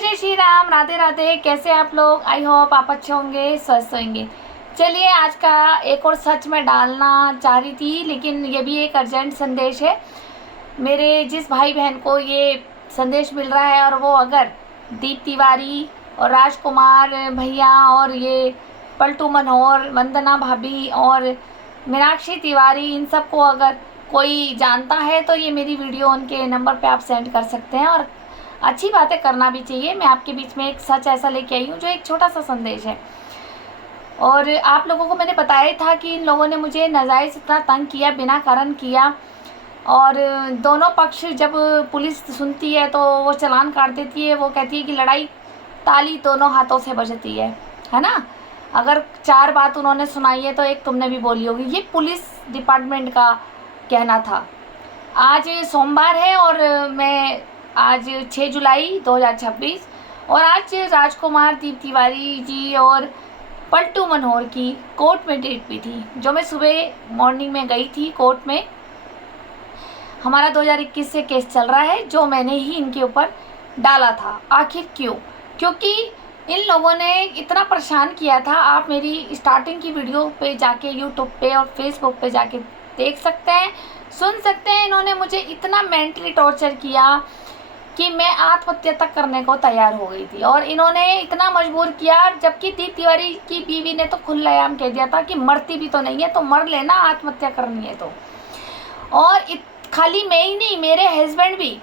जय श्री राम, राधे राधे। कैसे आप लोग? आई होप आप अच्छे होंगे, स्वस्थ होंगे। चलिए, आज का एक और सच मैं डालना चाह रही थी, लेकिन ये भी एक अर्जेंट संदेश है। मेरे जिस भाई बहन को ये संदेश मिल रहा है और वो अगर दीप तिवारी और राजकुमार भैया और ये पलटू मनोहर, वंदना भाभी और मीनाक्षी तिवारी, इन सबको अगर कोई जानता है तो ये मेरी वीडियो उनके नंबर पे आप सेंड कर सकते हैं। और अच्छी बातें करना भी चाहिए। मैं आपके बीच में एक सच ऐसा लेके आई हूँ जो एक छोटा सा संदेश है। और आप लोगों को मैंने बताया था कि इन लोगों ने मुझे नाजायज़ इतना तंग किया, बिना कारण किया। और दोनों पक्ष जब पुलिस सुनती है तो वो चालान काट देती है। वो कहती है कि लड़ाई ताली दोनों हाथों से बजती है ना। अगर 4 बात उन्होंने सुनाई है तो एक तुमने भी बोली होगी। ये पुलिस डिपार्टमेंट का कहना था। आज सोमवार है और मैं आज 6 जुलाई 2026 और आज राजकुमार, दीप तिवारी जी और पलटू मनोहर की कोर्ट में डेट भी थी, जो मैं सुबह मॉर्निंग में गई थी कोर्ट में। हमारा 2021 से केस चल रहा है जो मैंने ही इनके ऊपर डाला था। आखिर क्यों? क्योंकि इन लोगों ने इतना परेशान किया था। आप मेरी स्टार्टिंग की वीडियो पे जाके यूट्यूब पे और फेसबुक पे जाके देख सकते हैं, सुन सकते हैं। इन्होंने मुझे इतना मेंटली टॉर्चर किया कि मैं आत्महत्या तक करने को तैयार हो गई थी। और इन्होंने इतना मजबूर किया, जबकि दीप तिवारी की बीवी ने तो खुलेआम कह दिया था कि मरती भी तो नहीं है तो मर लेना, आत्महत्या करनी है तो। और खाली मैं ही नहीं, मेरे हस्बैंड भी,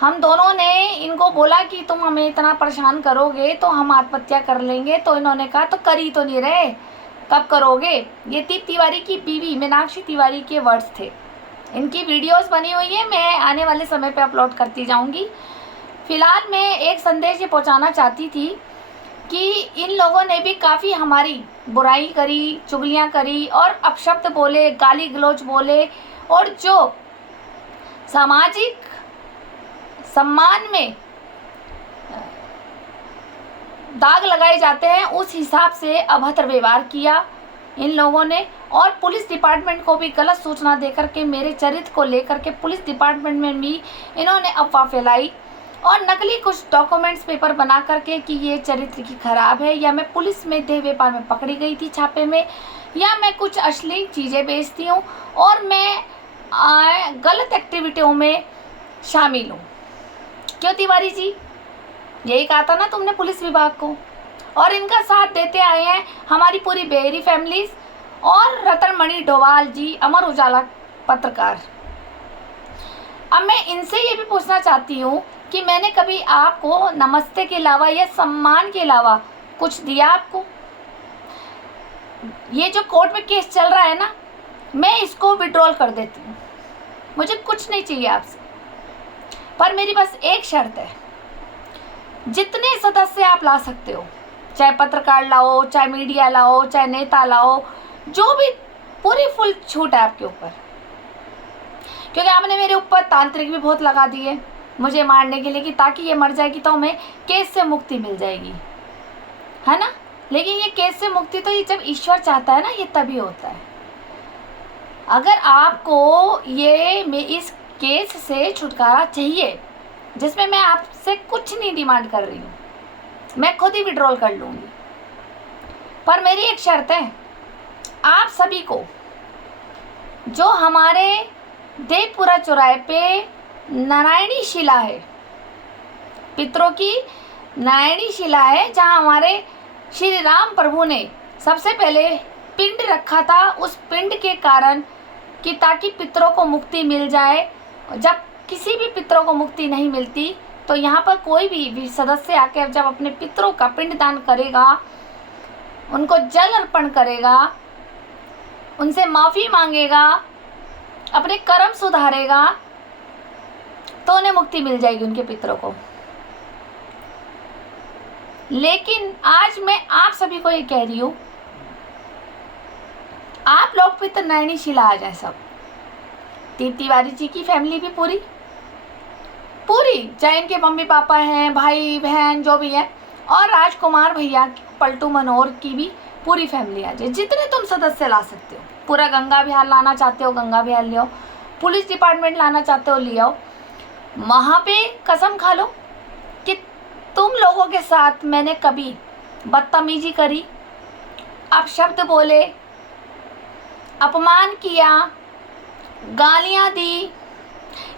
हम दोनों ने इनको बोला कि तुम हमें इतना परेशान करोगे तो हम आत्महत्या कर लेंगे। तो इन्होंने कहा तो कर ही तो नहीं रहे, कब करोगे? ये दीप तिवारी की बीवी मीनाक्षी तिवारी के वर्ड्स थे। इनकी वीडियोस बनी हुई है, मैं आने वाले समय पे अपलोड करती जाऊंगी। फ़िलहाल मैं एक संदेश ये पहुंचाना चाहती थी कि इन लोगों ने भी काफ़ी हमारी बुराई करी, चुगलियां करी और अपशब्द बोले, गाली गलौज बोले। और जो सामाजिक सम्मान में दाग लगाए जाते हैं उस हिसाब से अभद्र व्यवहार किया इन लोगों ने। और पुलिस डिपार्टमेंट को भी गलत सूचना देकर के मेरे चरित्र को लेकर के पुलिस डिपार्टमेंट में भी इन्होंने अफवाह फैलाई और नकली कुछ डॉक्यूमेंट्स पेपर बना करके कि ये चरित्र की खराब है, या मैं पुलिस में देह व्यापार में पकड़ी गई थी छापे में, या मैं कुछ अश्लील चीज़ें बेचती हूँ और मैं गलत एक्टिविटियों में शामिल हूँ। क्यों तिवारी जी? यही कहा था ना तुमने पुलिस विभाग को। और इनका साथ देते आए हैं हमारी पूरी बेहरी फैमिलीज और रतनमणि डोवाल जी, अमर उजाला पत्रकार। अब मैं इनसे ये भी पूछना चाहती हूँ कि मैंने कभी आपको नमस्ते के अलावा या सम्मान के अलावा कुछ दिया आपको? ये जो कोर्ट में केस चल रहा है ना, मैं इसको विड्रॉल कर देती हूँ। मुझे कुछ नहीं चाहिए आपसे, पर मेरी बस एक शर्त है। जितने सदस्य आप ला सकते हो, चाहे पत्रकार लाओ, चाहे मीडिया लाओ, चाहे नेता लाओ, जो भी, पूरी फुल छूट है आपके ऊपर। क्योंकि आपने मेरे ऊपर तांत्रिक भी बहुत लगा दिए मुझे मारने के लिए कि ताकि ये मर जाएगी तो हमें केस से मुक्ति मिल जाएगी, है ना। लेकिन ये केस से मुक्ति तो ये जब ईश्वर चाहता है ना, ये तभी होता है। अगर आपको ये इस केस से छुटकारा चाहिए, जिसमें मैं आपसे कुछ नहीं डिमांड कर रही हूँ, मैं खुद ही विड्रॉल कर लूँगी, पर मेरी एक शर्त है। आप सभी को जो हमारे देवपुरा चौराहे पे नारायणी शिला है, पितरों की नारायणी शिला है, जहाँ हमारे श्री राम प्रभु ने सबसे पहले पिंड रखा था, उस पिंड के कारण कि ताकि पितरों को मुक्ति मिल जाए। जब किसी भी पितरों को मुक्ति नहीं मिलती तो यहाँ पर कोई भी सदस्य आकर जब अपने पितरों का पिंडदान करेगा, उनको जल अर्पण करेगा, उनसे माफ़ी मांगेगा, अपने कर्म सुधारेगा, तो उन्हें मुक्ति मिल जाएगी, उनके पितरों को। लेकिन आज मैं आप सभी को ये कह रही हूँ, आप लोग पितर नैनी शिला आ जाए सब। दीप तिवारी जी की फैमिली भी पूरी, चाहे इनके मम्मी पापा हैं, भाई बहन जो भी हैं, और राजकुमार भैया, पलटू मनोहर की भी पूरी फैमिली आ जाए। जितने तुम सदस्य ला सकते हो, पूरा गंगा विहार लाना चाहते हो गंगा विहार ले आओ, पुलिस डिपार्टमेंट लाना चाहते हो ले आओ। वहाँ पे कसम खा लो कि तुम लोगों के साथ मैंने कभी बदतमीजी करी, अपशब्द बोले, अपमान किया, गालियाँ दी,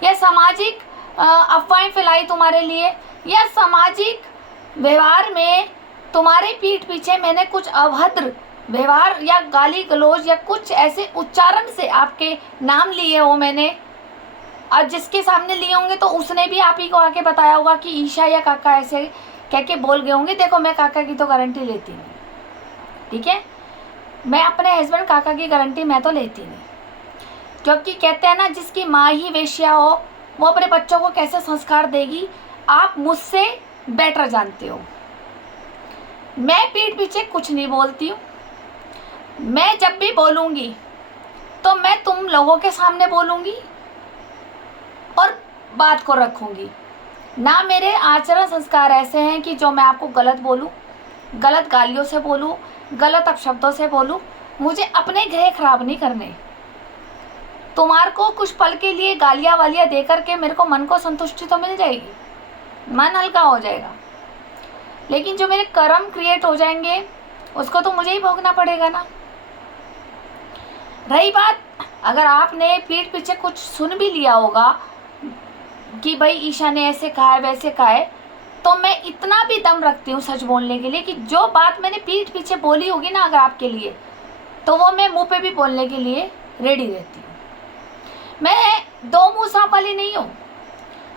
या सामाजिक अफवाहें फैलाई तुम्हारे लिए, या सामाजिक व्यवहार में तुम्हारे पीठ पीछे मैंने कुछ अभद्र व्यवहार या गाली गलौज या कुछ ऐसे उच्चारण से आपके नाम लिए हो मैंने, और जिसके सामने लिए होंगे तो उसने भी आप ही को आके बताया होगा कि ईशा या काका ऐसे कह के बोल गए होंगे। देखो, मैं काका की तो गारंटी लेती नहीं, ठीक है, मैं अपने हस्बैंड काका की गारंटी मैं तो लेती नहीं, क्योंकि कहते हैं ना, जिसकी माँ ही वेश्या हो वो अपने बच्चों को कैसे संस्कार देगी, आप मुझसे बेटर जानते हो। मैं पीठ पीछे कुछ नहीं बोलती हूँ। मैं जब भी बोलूँगी तो मैं तुम लोगों के सामने बोलूँगी और बात को रखूँगी। ना मेरे आचरण संस्कार ऐसे हैं कि जो मैं आपको गलत बोलूँ, गलत गालियों से बोलूँ, गलत अपशब्दों से बोलूँ। मुझे अपने ग्रह खराब नहीं करने। तुम्हारे को कुछ पल के लिए गालियाँ वालियाँ दे करके मेरे को मन को संतुष्टि तो मिल जाएगी, मन हल्का हो जाएगा, लेकिन जो मेरे कर्म क्रिएट हो जाएंगे उसको तो मुझे ही भोगना पड़ेगा ना। रही बात, अगर आपने पीठ पीछे कुछ सुन भी लिया होगा कि भाई ईशा ने ऐसे कहा है वैसे कहा है, तो मैं इतना भी दम रखती हूँ सच बोलने के लिए कि जो बात मैंने पीठ पीछे बोली होगी ना अगर आपके लिए, तो वो मैं मुंह पे भी बोलने के लिए रेडी रहती हूँ। मैं दो मुँह सांप वाली नहीं हूँ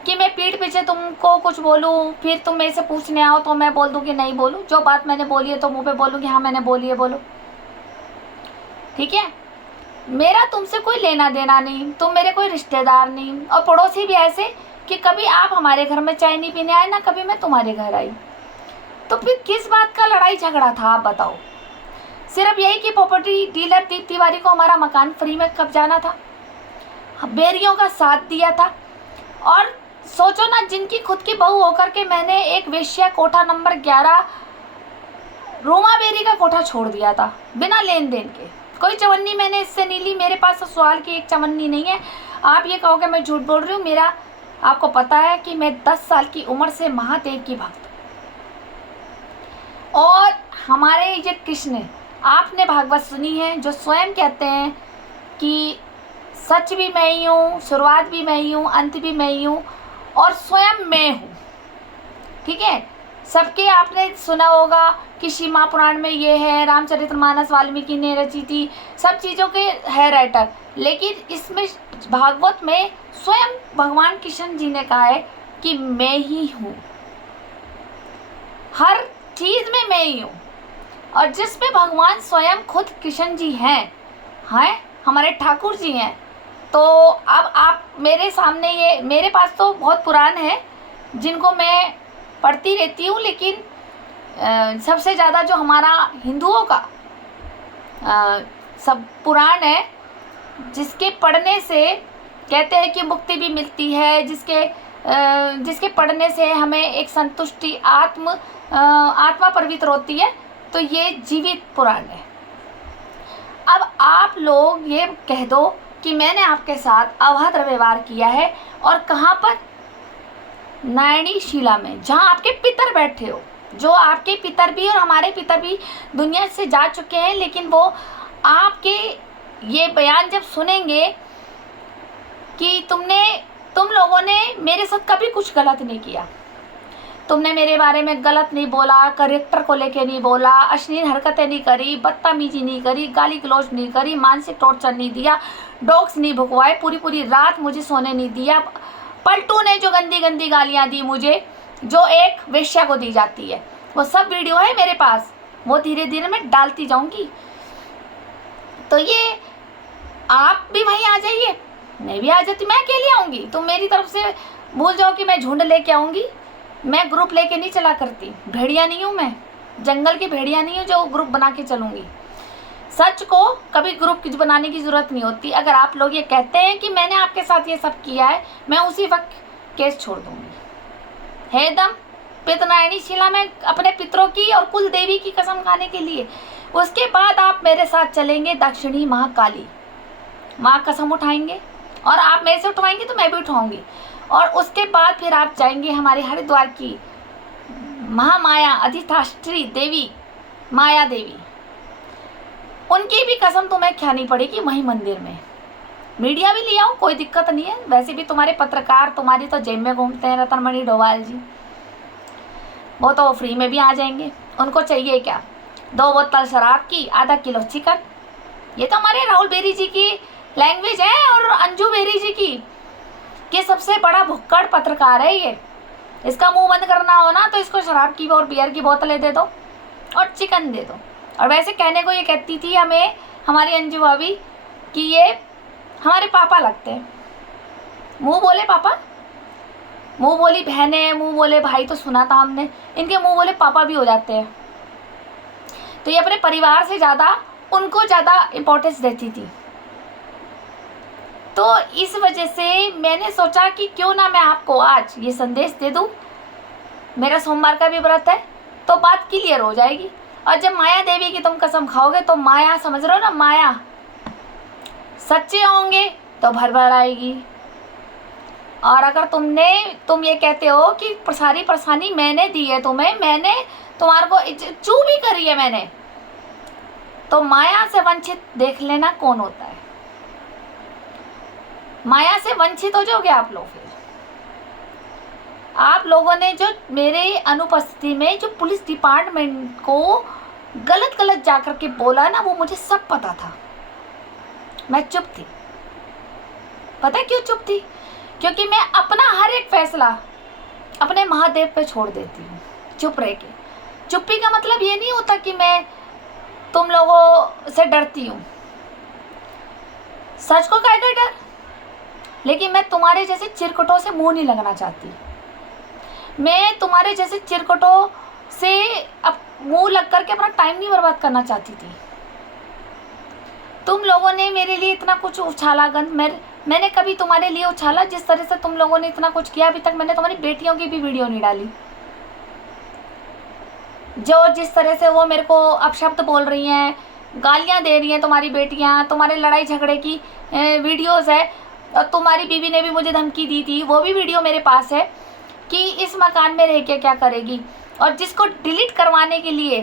कि मैं पीठ पीछे तुमको कुछ बोलूँ, फिर तुम मेरे से पूछने आओ तो मैं बोल दूँ कि नहीं बोलूँ। जो बात मैंने बोली है तो मुंह पे बोलूँ कि हाँ मैंने बोली है, बोलो, ठीक है। मेरा तुमसे कोई लेना देना नहीं, तुम मेरे कोई रिश्तेदार नहीं, और पड़ोसी भी ऐसे कि कभी आप हमारे घर में चाय नहीं पीने आए ना कभी मैं तुम्हारे घर आई, तो फिर किस बात का लड़ाई झगड़ा था आप बताओ। सिर्फ यही कि प्रॉपर्टी डीलर दीप तिवारी को हमारा मकान फ्री में कब जाना था, बेरियों का साथ दिया था। और सोचो ना, जिनकी खुद की बहू होकर के मैंने एक वेश्या कोठा नंबर 11 रूमा बेरी का कोठा छोड़ दिया था बिना लेन देन के। कोई चवन्नी मैंने इससे नहीं ली, मेरे पास ससुराल की एक चवन्नी नहीं है। आप ये कहोगे मैं झूठ बोल रही हूँ, मेरा आपको पता है कि मैं 10 साल की उम्र से महादेव की भक्त। और हमारे ये कृष्ण, आपने भागवत सुनी है, जो स्वयं कहते हैं कि सच भी मैं ही हूँ, शुरुआत भी मैं ही हूँ, अंत भी मैं ही हूँ, और स्वयं मैं हूँ, ठीक है। सबके आपने सुना होगा कि शिव महापुराण में ये है, रामचरितमानस वाल्मीकि ने रची थी, सब चीज़ों के है राइटर, लेकिन इसमें भागवत में स्वयं भगवान कृष्ण जी ने कहा है कि मैं ही हूँ, हर चीज़ में मैं ही हूँ। और जिसमें भगवान स्वयं खुद कृष्ण जी हैं हमारे ठाकुर जी हैं। तो अब आप मेरे सामने, ये मेरे पास तो बहुत पुराण है जिनको मैं पढ़ती रहती हूँ, लेकिन सबसे ज़्यादा जो हमारा हिंदुओं का सब पुराण है, जिसके पढ़ने से कहते हैं कि मुक्ति भी मिलती है, जिसके पढ़ने से हमें एक संतुष्टि आत्मा पवित्र होती है, तो ये जीवित पुराण है। अब आप लोग ये कह दो कि मैंने आपके साथ अभद्र व्यवहार किया है, और कहाँ पर, नारायणी शिला में, जहाँ आपके पितर बैठे हो, जो आपके पितर भी और हमारे पितर भी दुनिया से जा चुके हैं, लेकिन वो आपके ये बयान जब सुनेंगे कि तुम लोगों ने मेरे साथ कभी कुछ गलत नहीं किया, तुमने मेरे बारे में गलत नहीं बोला, करेक्टर को लेके नहीं बोला, अश्लील हरकतें नहीं करी, बदतमीजी नहीं करी, गाली गलौज नहीं करी, मानसिक टॉर्चर नहीं दिया, डॉग्स नहीं भुकवाए, पूरी रात मुझे सोने नहीं दिया, पलटू ने जो गंदी गंदी गालियाँ दी मुझे, जो एक वेश्या को दी जाती है, वो सब वीडियो है मेरे पास, वो धीरे धीरे मैं डालती जाऊँगी। तो ये आप भी वहीं आ जाइए, मैं भी आ जाती, मैं अकेले आऊँगी, तुम मेरी तरफ से भूल जाओ कि मैं झुंड लेके आऊँगी। मैं ग्रुप लेके नहीं चला करती, भेड़िया नहीं हूँ मैं, जंगल की भेड़िया नहीं हूँ जो ग्रुप बना के चलूँगी। सच को कभी ग्रुप बनाने की ज़रूरत नहीं होती। अगर आप लोग ये कहते हैं कि मैंने आपके साथ ये सब किया है, मैं उसी वक्त केस छोड़ दूँगी। है दम पितनारायणी शिला में अपने पितरों की और कुल देवी की कसम खाने के लिए। उसके बाद आप मेरे साथ चलेंगे दक्षिणी महाकाली, वहाँ कसम उठाएंगे, और आप मेरे से उठवाएंगे तो मैं भी उठाऊँगी। और उसके बाद फिर आप जाएंगे हमारे हरिद्वार की महामाया अधिष्ठात्री देवी माया देवी, उनकी भी कसम तुम्हें खानी पड़ेगी वहीं मंदिर में। मीडिया भी ले आओ, कोई दिक्कत नहीं है, वैसे भी तुम्हारे पत्रकार तुम्हारी तो जेब में घूमते हैं, रतनमणि डोभाल जी, वो तो फ्री में भी आ जाएंगे। उनको चाहिए क्या, 2 बोतल शराब की, आधा किलो चिकन। ये तो हमारे राहुल बेरी जी की लैंग्वेज है और अंजू बेरी जी की, कि सबसे बड़ा भुक्कड़ पत्रकार है ये। इसका मुंह बंद करना हो ना तो इसको शराब की और बियर की बोतलें दे दो और चिकन दे दो। और वैसे कहने को ये कहती थी हमें हमारी अंजू भाभी कि ये हमारे पापा लगते हैं। मुंह बोले पापा, मुंह बोली बहनें, मुंह बोले भाई तो सुना था हमने, इनके मुंह बोले पापा भी हो जाते हैं। तो ये अपने परिवार से ज़्यादा उनको ज़्यादा इम्पोर्टेंस देती थी। तो इस वजह से मैंने सोचा कि क्यों ना मैं आपको आज ये संदेश दे दूँ। मेरा सोमवार का भी व्रत है तो बात क्लियर हो जाएगी। और जब माया देवी की तुम कसम खाओगे तो माया, समझ रहे हो ना, माया सच्चे होंगे तो भर भर आएगी। और अगर तुम ये कहते हो कि सारी परेशानी मैंने दी है तुम्हें, मैंने तुम्हारे को चू भी करी है मैंने, तो माया से वंचित देख लेना कौन होता है। माया से वंचित हो जाओगे आप लोग। फिर आप लोगों ने जो मेरे अनुपस्थिति में जो पुलिस डिपार्टमेंट को गलत गलत जाकर के बोला ना, वो मुझे सब पता था। मैं चुप थी। पता है क्यों चुप थी? क्योंकि मैं अपना हर एक फैसला अपने महादेव पे छोड़ देती हूँ चुप रह के। चुप्पी का मतलब ये नहीं होता कि मैं तुम लोगों से डरती हूँ, सच को काहे का डर, लेकिन मैं तुम्हारे जैसे चिरकुटों से मुंह नहीं लगना चाहती। मैं तुम्हारे जैसे चिरकुटों से अब मुंह लग करके अपना टाइम नहीं बर्बाद करना चाहती थी। तुम लोगों ने मेरे लिए इतना कुछ उछाला गंद, मैंने कभी तुम्हारे लिए उछाला जिस तरह से तुम लोगों ने इतना कुछ किया। अभी तक मैंने तुम्हारी बेटियों की भी वीडियो नहीं डाली, जो जिस तरह से वो मेरे को अपशब्द बोल रही हैं, गालियां दे रही हैं तुम्हारी बेटियां, तुम्हारे लड़ाई झगड़े की वीडियोस है। और तुम्हारी बीवी ने भी मुझे धमकी दी थी, वो भी वीडियो मेरे पास है कि इस मकान में रह के क्या करेगी। और जिसको डिलीट करवाने के लिए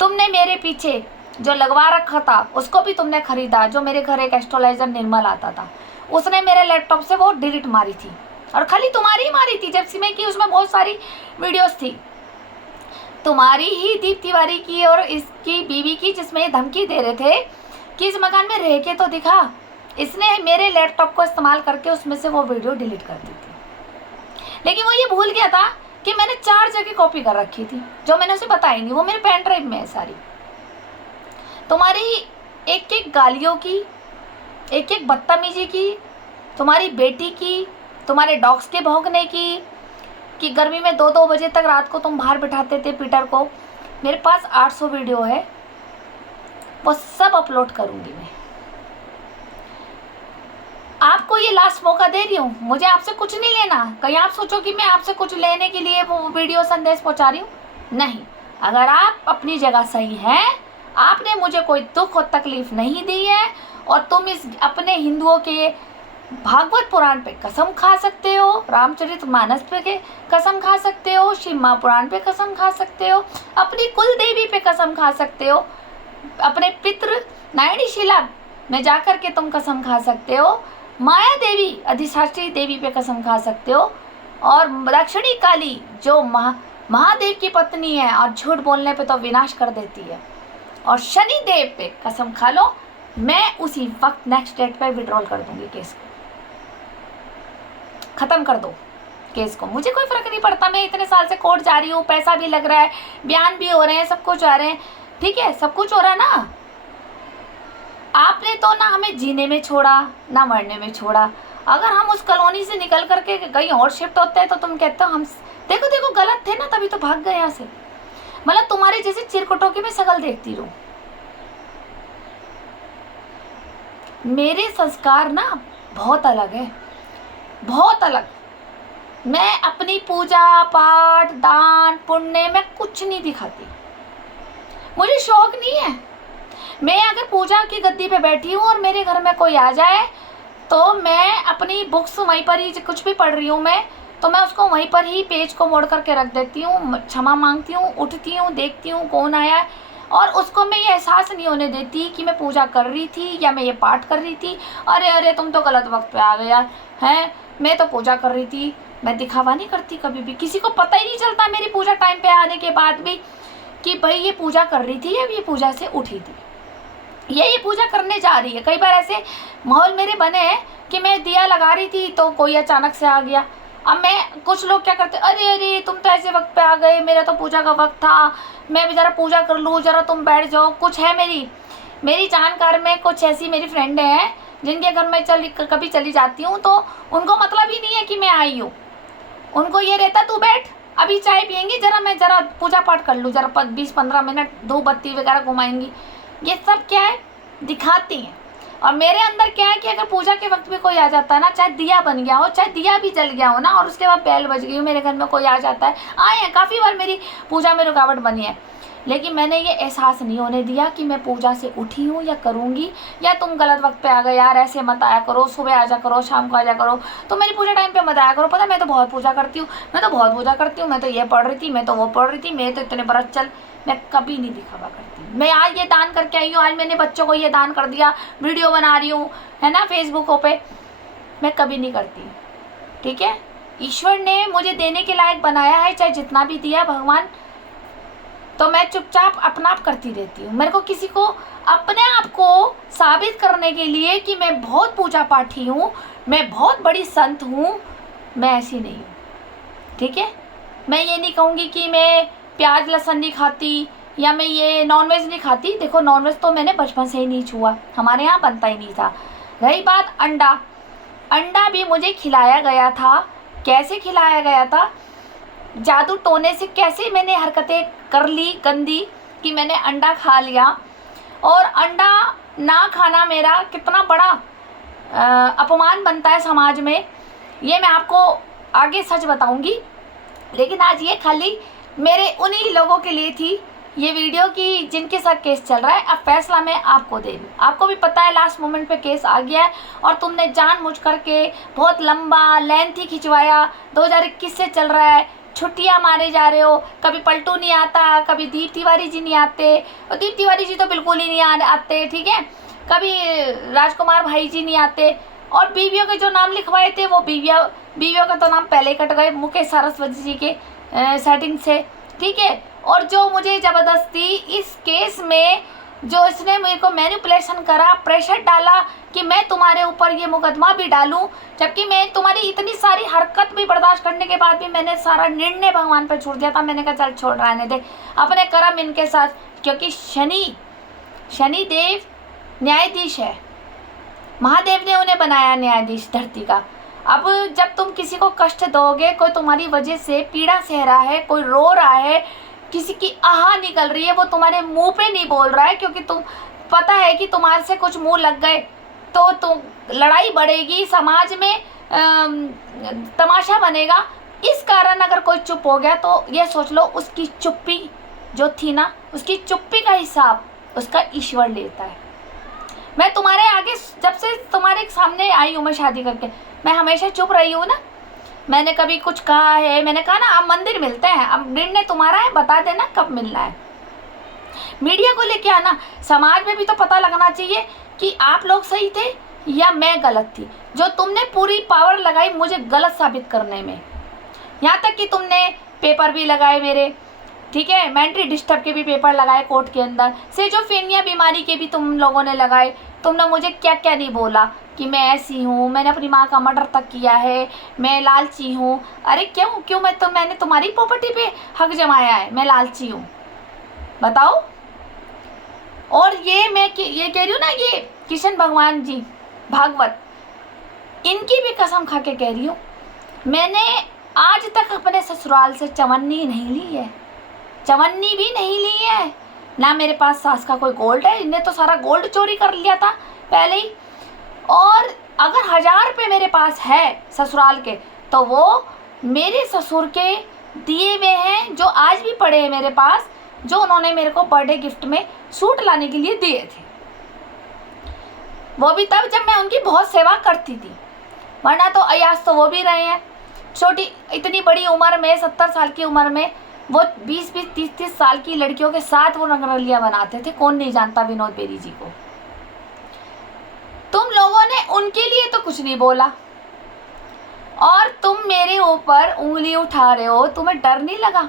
तुमने मेरे पीछे जो लगवा रखा था उसको भी तुमने खरीदा। जो मेरे घर एक एस्ट्रोलॉजर निर्मल आता था, उसने मेरे लैपटॉप से वो डिलीट मारी थी, और खाली तुम्हारी ही मारी थी, जबकि मैं कि उसमें बहुत सारी वीडियोस थी तुम्हारी ही, दीप तिवारी की और इसकी बीवी की, जिसमें ये धमकी दे रहे थे कि इस मकान में रह के तो दिखा। इसने मेरे लैपटॉप को इस्तेमाल करके उसमें से वो वीडियो डिलीट कर दी थी। लेकिन वो ये भूल गया था कि मैंने 4 जगह कॉपी कर रखी थी, जो मैंने उसे बताई नहीं, वो मेरे पेन ड्राइव में है सारी। तुम्हारी एक एक गालियों की, एक एक बदतमीजी की, तुम्हारी बेटी की, तुम्हारे डॉग्स के भौंकने की, कि गर्मी में 2-2 बजे तक रात को तुम बाहर बिठाते थे पीटर को। मेरे पास 800 वीडियो है, वो सब अपलोड करूंगी मैं। आपको ये लास्ट मौका दे रही हूँ, मुझे आपसे कुछ नहीं लेना। कहीं आप सोचो कि मैं आपसे कुछ लेने के लिए वो वीडियो संदेश पहुँचा रही हूँ, नहीं। अगर आप अपनी जगह सही हैं, आपने मुझे कोई दुख और तकलीफ नहीं दी है, और तुम इस अपने हिंदुओं के भागवत पुराण पे कसम खा सकते हो, रामचरितमानस पे कसम खा सकते हो, शिव महापुराण पे कसम खा सकते हो, अपनी कुल देवी पे कसम खा सकते हो, अपने पितृ नारायणी शिला में जाकर के तुम कसम खा सकते हो, माया देवी अधिष्ठात्री देवी पे कसम खा सकते हो, और दक्षिणी काली जो महादेव की पत्नी है और झूठ बोलने पे तो विनाश कर देती है, और शनि देव पे कसम खा लो। मैं उसी वक्त नेक्स्ट डेट पे विड्रॉल कर दूंगी केस को, ख़त्म कर दो केस को। मुझे कोई फ़र्क नहीं पड़ता, मैं इतने साल से कोर्ट जा रही हूँ, पैसा भी लग रहा है, बयान भी हो रहे हैं, सब कुछ आ रहे हैं, ठीक है, सब कुछ हो रहा है ना। आपने तो ना हमें जीने में छोड़ा ना मरने में छोड़ा। अगर हम उस कॉलोनी से निकल करके कहीं और शिफ्ट होते हैं तो तुम कहते हो हम देखो देखो गलत थे ना, तभी तो भाग गए यहाँ से। मतलब तुम्हारे जैसे चिरकुटों की मैं शकल देखती रहूं। मेरे संस्कार ना बहुत अलग है, बहुत अलग। मैं अपनी पूजा पाठ दान पुण्य में कुछ नहीं दिखाती, मुझे शौक नहीं है। मैं अगर पूजा की गद्दी पे बैठी हूँ और मेरे घर में कोई आ जाए तो मैं अपनी बुक्स वहीं पर ही कुछ भी पढ़ रही हूँ मैं, तो मैं उसको वहीं पर ही पेज को मोड़ करके रख देती हूँ, क्षमा मांगती हूँ, उठती हूँ, देखती हूँ कौन आया है, और उसको मैं ये एहसास नहीं होने देती कि मैं पूजा कर रही थी या मैं ये पाठ कर रही थी। अरे अरे तुम तो गलत वक्त पे आ गए यार, हैं मैं तो पूजा कर रही थी। मैं दिखावा नहीं करती कभी भी, किसी को पता ही नहीं चलता मेरी पूजा टाइम पे आने के बाद भी कि भाई ये पूजा कर रही थी या ये पूजा से उठी थी, ये पूजा करने जा रही है। कई बार ऐसे माहौल मेरे बने हैं कि मैं दिया लगा रही थी तो कोई अचानक से आ गया। अब मैं, कुछ लोग क्या करते, अरे अरे तुम तो ऐसे वक्त पे आ गए, मेरा तो पूजा का वक्त था, मैं भी ज़रा पूजा कर लूँ, ज़रा तुम बैठ जाओ। कुछ है मेरी जानकार में कुछ ऐसी मेरी फ्रेंड हैं जिनके घर में कभी चली जाती हूँ तो उनको मतलब ही नहीं है कि मैं आई हूँ। उनको ये रहता तू बैठ, अभी चाय पियेंगी, मैं ज़रा पूजा पाठ कर लूँ, ज़रा 20-15 मिनट धूप बत्ती वगैरह घुमाएंगी। ये सब क्या है, दिखाती हैं। और मेरे अंदर क्या है कि अगर पूजा के वक्त भी कोई आ जाता है ना, चाहे दिया बन गया हो, चाहे दिया भी जल गया हो ना, और उसके बाद बेल बज गई हो, मेरे घर में कोई आ जाता है, आए हैं काफ़ी बार मेरी पूजा में रुकावट बनी है, लेकिन मैंने ये एहसास नहीं होने दिया कि मैं पूजा से उठी हूँ या करूँगी, या तुम गलत वक्त पे आ गए यार, ऐसे मत आया करो, सुबह आ जा करो, शाम को आ जा करो, तो मेरी पूजा टाइम पे मत आया करो। पता मैं तो बहुत पूजा करती हूँ, मैं तो बहुत पूजा करती हूँ, मैं तो ये पढ़ रही थी, मैं तो वो पढ़ रही थी, मैं तो इतने बरस चल। मैं कभी नहीं दिखावा करती। मैं आज ये दान करके आई हूँ, आज मैंने बच्चों को ये दान कर दिया, वीडियो बना रही हूँ, है ना, फेसबुकों पे, मैं कभी नहीं करती। ठीक है, ईश्वर ने मुझे देने के लायक बनाया है, चाहे जितना भी दिया भगवान, तो मैं चुपचाप अपना आप करती रहती हूँ। मेरे को किसी को अपने आप को साबित करने के लिए कि मैं बहुत पूजा पाठी हूँ, मैं बहुत बड़ी संत हूँ, मैं ऐसी नहीं हूँ। ठीक है, मैं ये नहीं कहूँगी कि मैं प्याज लहसुन नहीं खाती या मैं ये नॉनवेज नहीं खाती। देखो नॉनवेज तो मैंने बचपन से ही नहीं छुआ, हमारे यहाँ बनता ही नहीं था। रही बात अंडा, अंडा भी मुझे खिलाया गया था। कैसे खिलाया गया था, जादू टोने से कैसे मैंने हरकतें कर ली गंदी कि मैंने अंडा खा लिया। और अंडा ना खाना मेरा कितना बड़ा अपमान बनता है समाज में, ये मैं आपको आगे सच बताऊंगी। लेकिन आज ये खाली मेरे उन्हीं लोगों के लिए थी ये वीडियो कि जिनके साथ केस चल रहा है। अब फैसला मैं आपको दे दूँ। आपको भी पता है लास्ट मोमेंट पे केस आ गया है और तुमने जानबूझ करके बहुत लंबा लेंथी खिंचवाया। 2021 से चल रहा है, छुट्टियां मारे जा रहे हो, कभी पलटू नहीं आता, कभी दीप तिवारी जी नहीं आते, और दीप तिवारी जी तो बिल्कुल ही नहीं आते, ठीक है, कभी राजकुमार भाई जी नहीं आते, और बीवियों के जो नाम लिखवाए थे वो बीवियों का तो नाम पहले ही कट गए मुकेश सरस्वती जी के सेटिंग से, ठीक है। और जो मुझे ज़बरदस्ती इस केस में जो इसने मेरे को मैनिपुलेशन करा, प्रेशर डाला कि मैं तुम्हारे ऊपर ये मुकदमा भी डालूं, जबकि मैं तुम्हारी इतनी सारी हरकत भी बर्दाश्त करने के बाद भी मैंने सारा निर्णय भगवान पर छोड़ दिया था। मैंने कहा चल छोड़ रहने दे अपने कर्म इनके साथ, क्योंकि शनि देव न्यायाधीश है, महादेव ने उन्हें बनाया न्यायाधीश धरती का। अब जब तुम किसी को कष्ट दोगे, कोई तुम्हारी वजह से पीड़ा सह रहा है, कोई रो रहा है, किसी की आह निकल रही है, वो तुम्हारे मुंह पे नहीं बोल रहा है क्योंकि तुम पता है कि तुम्हारे से कुछ मुंह लग गए तो लड़ाई बढ़ेगी, समाज में तमाशा बनेगा। इस कारण अगर कोई चुप हो गया तो ये सोच लो उसकी चुप्पी जो थी ना, उसकी चुप्पी का हिसाब उसका ईश्वर लेता है। मैं तुम्हारे आगे जब से तुम्हारे सामने आई हूँ मैं शादी करके, मैं हमेशा चुप रही हूँ ना। मैंने कभी कुछ कहा है? मैंने कहा ना अब मंदिर मिलते हैं, अब निर्णय तुम्हारा है, बता देना कब मिलना है। मीडिया को लेके आना, समाज में भी तो पता लगना चाहिए कि आप लोग सही थे या मैं गलत थी। जो तुमने पूरी पावर लगाई मुझे गलत साबित करने में, यहाँ तक कि तुमने पेपर भी लगाए मेरे, ठीक है, मेंटली डिस्टर्ब के भी पेपर लगाए कोर्ट के अंदर, सिजोफ्रेनिया बीमारी के भी तुम लोगों ने लगाए। तुमने मुझे क्या क्या नहीं बोला कि मैं ऐसी हूँ, मैंने अपनी माँ का मर्डर तक किया है, मैं लालची हूँ। अरे क्यों मैंने तुम्हारी प्रॉपर्टी पे हक जमाया है, मैं लालची हूँ, बताओ। और ये मैं ये कह रही हूँ ना, ये कृष्ण भगवान जी भागवत, इनकी भी कसम खा के कह रही हूँ, मैंने आज तक अपने ससुराल से चवन्नी नहीं ली है, चवन्नी भी नहीं ली है ना। मेरे पास सास का कोई गोल्ड है, इनने तो सारा गोल्ड चोरी कर लिया था पहले ही। और अगर 1000 रुपये मेरे पास है ससुराल के तो वो मेरे ससुर के दिए हुए हैं, जो आज भी पड़े हैं मेरे पास, जो उन्होंने मेरे को बर्थडे गिफ्ट में सूट लाने के लिए दिए थे। वो भी तब जब मैं उनकी बहुत सेवा करती थी, वरना तो अयास तो वो भी रहे हैं। छोटी इतनी बड़ी उम्र में, 70 साल की उम्र में वो 20-20, 30-30 साल की लड़कियों के साथ वो रंगरलियां बनाते थे। कौन नहीं जानता विनोद बेरी जी को। तुम लोगों ने उनके लिए तो कुछ नहीं बोला और तुम मेरे ऊपर उंगली उठा रहे हो। तुम्हें डर नहीं लगा?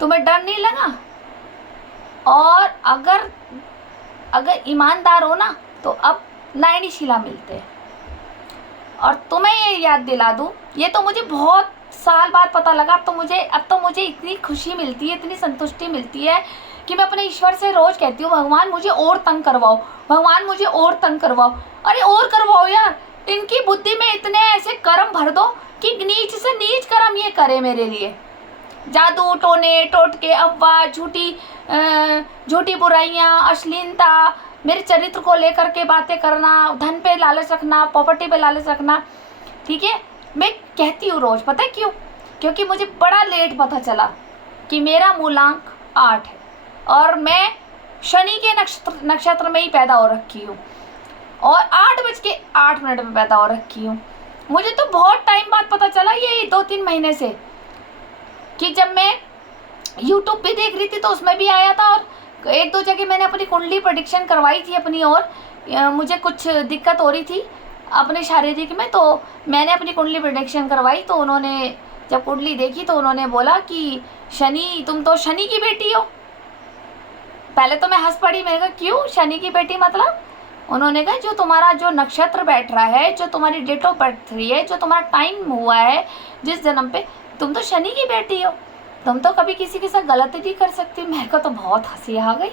तुम्हें डर नहीं लगा? और अगर ईमानदार हो ना तो अब नयनी शीला मिलते हैं। और तुम्हें ये याद दिला दूँ, ये तो मुझे बहुत साल बाद पता लगा। अब तो मुझे इतनी खुशी मिलती है, इतनी संतुष्टि मिलती है कि मैं अपने ईश्वर से रोज़ कहती हूँ, भगवान मुझे और तंग करवाओ, भगवान मुझे और तंग करवाओ। अरे और करवाओ यार, इनकी बुद्धि में इतने ऐसे कर्म भर दो कि नीच से नीच कर्म ये करे मेरे लिए। जादू टोने टोटके, अफवाह, झूठी बुराइयाँ, अश्लीलता, मेरे चरित्र को लेकर के बातें करना, धन पे लालच रखना, प्रॉपर्टी पे लालच रखना। ठीक है, मैं कहती हूँ रोज़। पता है क्यों? क्योंकि मुझे बड़ा लेट पता चला कि मेरा मूलांक 8 है और मैं शनि के नक्षत्र में ही पैदा हो रखी हूँ और 8:08 में पैदा हो रखी हूँ। मुझे तो बहुत टाइम बाद पता चला, ये 2-3 महीने से, कि जब मैं YouTube भी देख रही थी तो उसमें भी आया था और 1-2 जगह मैंने अपनी कुंडली प्रेडिक्शन करवाई थी अपनी। और मुझे कुछ दिक्कत हो रही थी अपने शारीरिक में, तो मैंने अपनी कुंडली प्रेडिक्शन करवाई। तो उन्होंने जब कुंडली देखी तो उन्होंने बोला कि शनि, तुम तो शनि की बेटी हो। पहले तो मैं हंस पड़ी। मैंने कहा क्यों शनि की बेटी मतलब? उन्होंने कहा जो तुम्हारा जो नक्षत्र बैठ रहा है, जो तुम्हारी डेट ऑफ बर्थ रही है, जो तुम्हारा टाइम हुआ है जिस जन्म पे, तुम तो शनि की बेटी हो, तुम तो कभी किसी के साथ गलत नहीं कर सकती। मेरे को तो बहुत हंसी आ गई।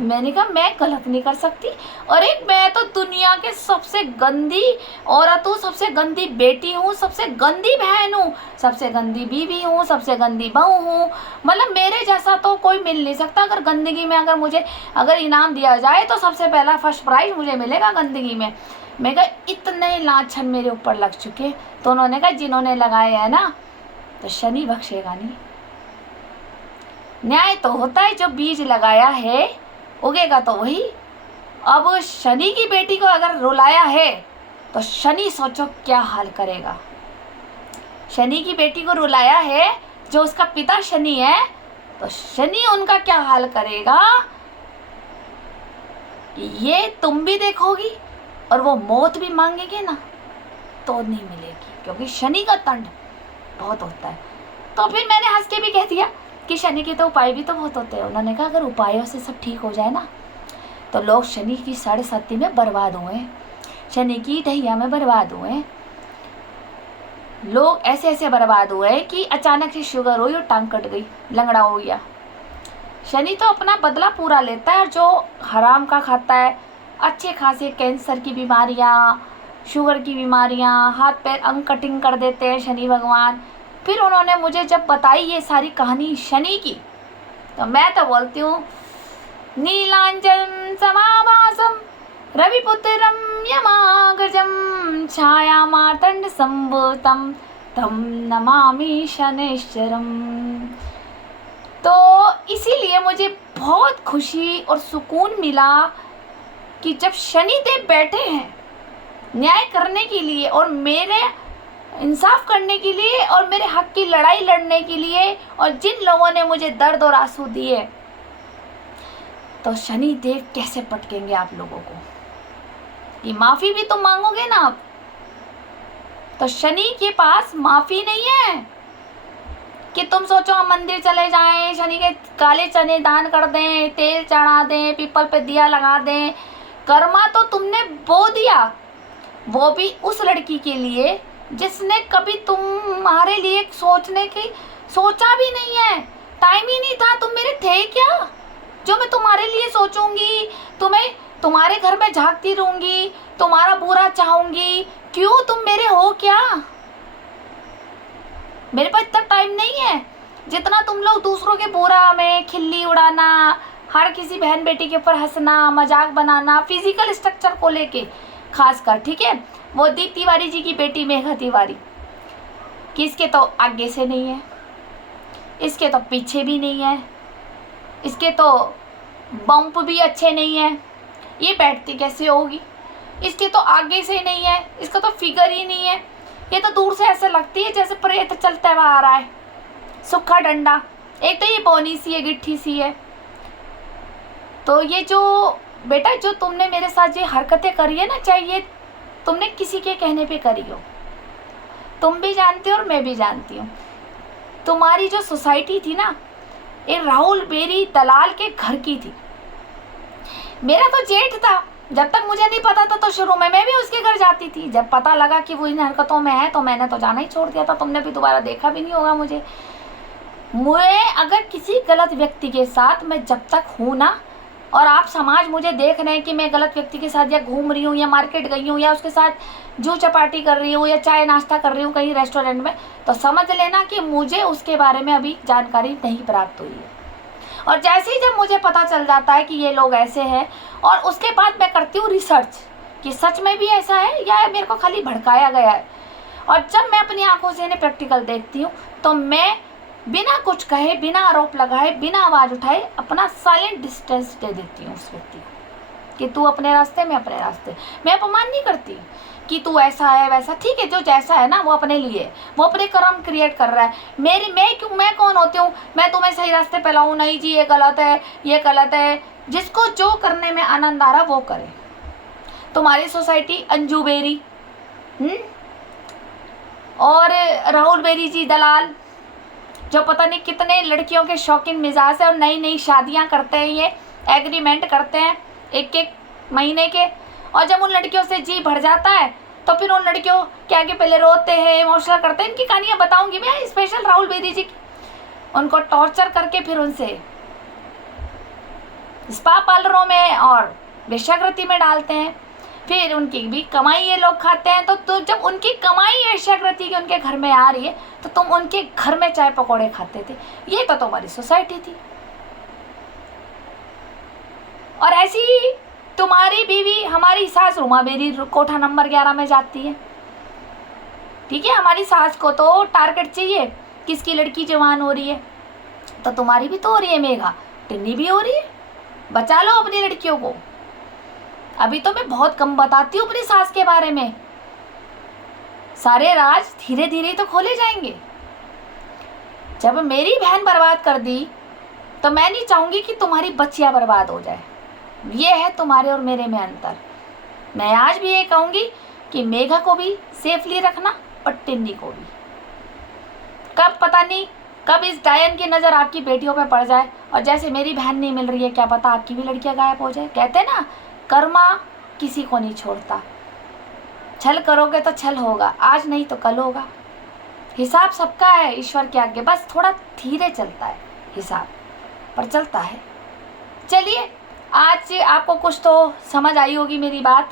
मैंने कहा मैं गलत नहीं कर सकती? अरे मैं तो दुनिया के सबसे गंदी औरत हूँ, सबसे गंदी बेटी हूँ, सबसे गंदी बहन हूँ, सबसे गंदी बीवी हूँ, सबसे गंदी बहू हूँ। मतलब मेरे जैसा तो कोई मिल नहीं सकता। अगर गंदगी में अगर इनाम दिया जाए तो सबसे पहला फर्स्ट प्राइज मुझे मिलेगा गंदगी में। मैं कहा इतने लाछन मेरे ऊपर लग चुके। तो उन्होंने कहा जिन्होंने लगाए है ना तो शनि बख्शेगा नहीं। न्याय तो होता है, जो बीज लगाया है उगेगा तो वही। अब शनि की बेटी को अगर रुलाया है तो शनि सोचो क्या हाल करेगा। शनि की बेटी को रुलाया है, जो उसका पिता शनि है, तो शनि उनका क्या हाल करेगा ये तुम भी देखोगी। और वो मौत भी मांगेंगे ना तो नहीं मिलेगी, क्योंकि शनि का तंड बहुत होता है। तो फिर मैंने हंस के भी कह दिया कि शनि के तो उपाय भी तो बहुत होते हैं। उन्होंने कहा अगर उपायों से सब ठीक हो जाए ना तो लोग शनि की 7.5 में बर्बाद हुए, शनि की ढैया में बर्बाद हुए, लोग ऐसे ऐसे बर्बाद हुए कि अचानक से शुगर हुई और टांग कट गई, लंगड़ा हो गया। शनि तो अपना बदला पूरा लेता है और जो हराम का खाता है, अच्छे खासे कैंसर की बीमारियाँ, शुगर की बीमारियाँ, हाथ पैर अंग कटिंग कर देते हैं शनि भगवान। फिर उन्होंने मुझे जब बताई ये सारी कहानी शनि की, तो मैं तो बोलती हूँ नीलांजन समाभासम रविपुत्रम यमाग्रजम छाया मार्तंड संभूतम तम नमामि शनैश्चरम। तो इसीलिए मुझे बहुत खुशी और सुकून मिला कि जब शनिदेव बैठे हैं न्याय करने के लिए और मेरे इंसाफ करने के लिए और मेरे हक की लड़ाई लड़ने के लिए, और जिन लोगों ने मुझे दर्द और आंसू दिए, तो शनि देव कैसे पटकेंगे आप लोगों को? कि माफ़ी भी तो मांगोगे ना आप। तो शनि के पास माफ़ी नहीं है कि तुम सोचो हम मंदिर चले जाएं, शनि के काले चने दान कर दें, तेल चढ़ा दें, पीपल पे दिया लगा दें। कर्मा तो तुमने बो दिया, वो भी उस लड़की के लिए जिसने कभी तुम्हारे लिए सोचने की सोचा भी नहीं है। टाइम ही नहीं था। तुम मेरे थे क्या जो मैं तुम्हारे लिए सोचूंगी, तुम्हारे घर में झांकती रहूंगी, तुम्हारा बुरा चाहूंगी? क्यों, तुम मेरे हो क्या? मेरे पास इतना टाइम नहीं है जितना तुम लोग दूसरों के बुरा में खिल्ली उड़ाना, हर किसी बहन बेटी के ऊपर हंसना, मजाक बनाना, फिजिकल स्ट्रक्चर को लेके खासकर। ठीक है, वो दीप तिवारी जी की बेटी मेघा तिवारी, कि इसके तो आगे से नहीं है, इसके तो पीछे भी नहीं है, इसके तो बम्प भी अच्छे नहीं है, ये बैठती कैसे होगी, इसके तो आगे से नहीं है, इसका तो फिगर ही नहीं है। ये तो दूर से ऐसे लगती है जैसे प्रेत चलता हुआ आ रहा है, सूखा डंडा। एक तो ये बौनी सी है, गिट्ठी सी है। तो ये जो बेटा जो तुमने मेरे साथ ये हरकतें करी है ना, चाहिए तुमने किसी के कहने पे करी हो, तुम भी जानती हो और मैं भी जानती हूँ। तुम्हारी जो सोसाइटी थी ना, ये राहुल बेरी दलाल के घर की थी। मेरा तो जेठ था, जब तक मुझे नहीं पता था तो शुरू में मैं भी उसके घर जाती थी। जब पता लगा कि वो इन हरकतों में है तो मैंने तो जाना ही छोड़ दिया था। तुमने भी दोबारा देखा भी नहीं होगा मुझे। अगर किसी गलत व्यक्ति के साथ मैं जब तक हूँ ना, और आप समाज मुझे देख रहे हैं कि मैं गलत व्यक्ति के साथ या घूम रही हूँ या मार्केट गई हूँ या उसके साथ जू चपाटी कर रही हूँ या चाय नाश्ता कर रही हूँ कहीं रेस्टोरेंट में, तो समझ लेना कि मुझे उसके बारे में अभी जानकारी नहीं प्राप्त हुई है। और जैसे ही जब मुझे पता चल जाता है कि ये लोग ऐसे हैं, और उसके बाद मैं करती हूँ रिसर्च कि सच में भी ऐसा है या मेरे को खाली भड़काया गया है। और जब मैं अपनी आंखों से इन्हें प्रैक्टिकल देखती हूँ तो मैं बिना कुछ कहे, बिना आरोप लगाए, बिना आवाज़ उठाए अपना साइलेंट डिस्टेंस दे देती हूँ उस व्यक्ति को कि तू अपने रास्ते, मैं अपने रास्ते। मैं अपमान नहीं करती कि तू ऐसा है वैसा, ठीक है, जो जैसा है ना वो अपने लिए, वो अपने कर्म क्रिएट कर रहा है। मैं कौन होती हूँ मैं तुम्हें सही रास्ते पे लाऊं? नहीं जी, ये गलत है, ये गलत है। जिसको जो करने में आनंद आ रहा वो करे। तुम्हारी सोसाइटी अंजू बेरी और राहुल बेरी जी दलाल, जो पता नहीं कितने लड़कियों के शौकीन मिजाज है और नई नई शादियां करते हैं, ये एग्रीमेंट करते हैं एक एक महीने के। और जब उन लड़कियों से जी भर जाता है तो फिर उन लड़कियों के आगे पहले रोते हैं, इमोशनल करते हैं। इनकी कहानियाँ बताऊंगी मैं स्पेशल राहुल बेरी जी की। उनको टॉर्चर करके फिर उनसे स्पा पार्लरों में और वेश्यावृत्ति में डालते हैं। फिर उनकी भी कमाई ये लोग खाते हैं। तो जब उनकी कमाई वेश्यावृत्ति की उनके घर में आ रही है तो तुम उनके घर में चाय पकौड़े खाते थे। ये तो तुम्हारी सोसाइटी थी। और ऐसी ही तुम्हारी बीवी हमारी सास रूमा बेरी कोठा नंबर 11 में जाती है। ठीक है, हमारी सास को तो टारगेट चाहिए, किसकी लड़की जवान हो रही है, तो तुम्हारी भी तो हो रही है मेघा, टिन्नी भी हो रही है। बचा लो अपनी लड़कियों को। अभी तो मैं बहुत कम बताती हूँ अपनी सास के बारे में। सारे राज धीरे धीरे तो खोले जाएंगे। जब मेरी बहन बर्बाद कर दी तो मैं नहीं चाहूंगी कि तुम्हारी बच्चियां बर्बाद हो जाए। ये है तुम्हारे और मेरे में अंतर। मैं आज भी ये कहूंगी कि मेघा को भी सेफली रखना और टिन्नी को भी। कब पता नहीं कब इस डायन की नज़र आपकी बेटियों पे पड़ जाए और जैसे मेरी बहन नहीं मिल रही है, क्या पता आपकी भी लड़कियां गायब हो जाए। कहते ना, कर्मा किसी को नहीं छोड़ता। छल करोगे तो छल होगा, आज नहीं तो कल होगा। हिसाब सबका है ईश्वर के आगे, बस थोड़ा धीरे चलता है हिसाब, पर चलता है। चलिए, आज आपको कुछ तो समझ आई होगी मेरी बात।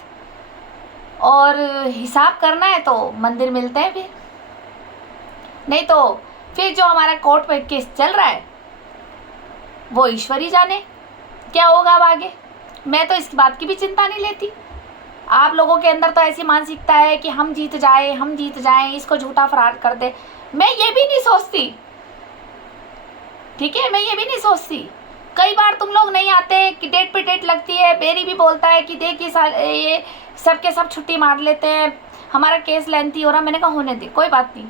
और हिसाब करना है तो मंदिर मिलते हैं फिर, नहीं तो फिर जो हमारा कोर्ट में केस चल रहा है वो ईश्वर ही जाने क्या होगा अब आगे। मैं तो इस बात की भी चिंता नहीं लेती। आप लोगों के अंदर तो ऐसी मानसिकता है कि हम जीत जाएं, इसको झूठा फरार कर दे। मैं ये भी नहीं सोचती, ठीक है, मैं ये भी नहीं सोचती। कई बार तुम लोग नहीं आते कि डेट पे डेट लगती है। बेरी भी बोलता है कि देखिए ये सब के सब छुट्टी मार लेते हैं, हमारा केस लेंथी हो रहा। मैंने कहा होने दे, कोई बात नहीं।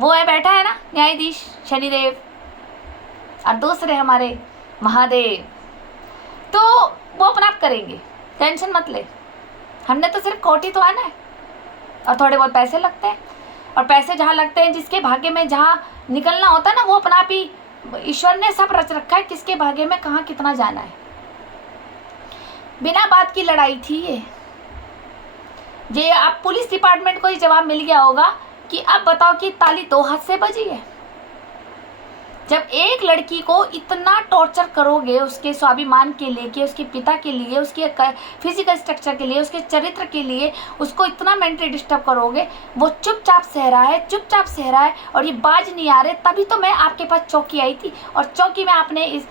वो है बैठा है ना न्यायाधीश शनिदेव और दूसरे हमारे महादेव, तो वो अपना आप करेंगे, टेंशन मत ले। हमने तो सिर्फ कोर्ट ही तो आना है और थोड़े बहुत पैसे लगते हैं। और पैसे जहाँ लगते हैं, जिसके भाग्य में जहाँ निकलना होता है ना, वो अपना आप ही ईश्वर ने सब रच रखा है, किसके भाग्य में कहाँ कितना जाना है। बिना बात की लड़ाई थी ये अब पुलिस डिपार्टमेंट को ही जवाब मिल गया होगा कि अब बताओ कि ताली दो हाथ से बजी है। जब एक लड़की को इतना टॉर्चर करोगे उसके स्वाभिमान के लिए, उसके पिता के लिए, उसके फिजिकल स्ट्रक्चर के लिए, उसके चरित्र के लिए, उसको इतना मेंटली डिस्टर्ब करोगे, वो चुपचाप सह रहा है और ये बाज नहीं आ रहे। तभी तो मैं आपके पास चौकी आई थी और चौकी में आपने इस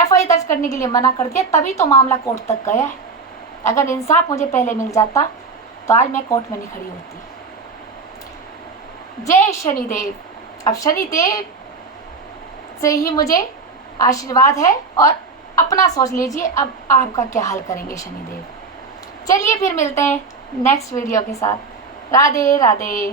FI दर्ज करने के लिए मना कर दिया, तभी तो मामला कोर्ट तक गया है। अगर इंसाफ मुझे पहले मिल जाता तो आज मैं कोर्ट में नहीं खड़ी होती। जय शनिदेव। अब शनिदेव से ही मुझे आशीर्वाद है और अपना सोच लीजिए अब आपका क्या हाल करेंगे शनिदेव। चलिए फिर मिलते हैं नेक्स्ट वीडियो के साथ। राधे राधे।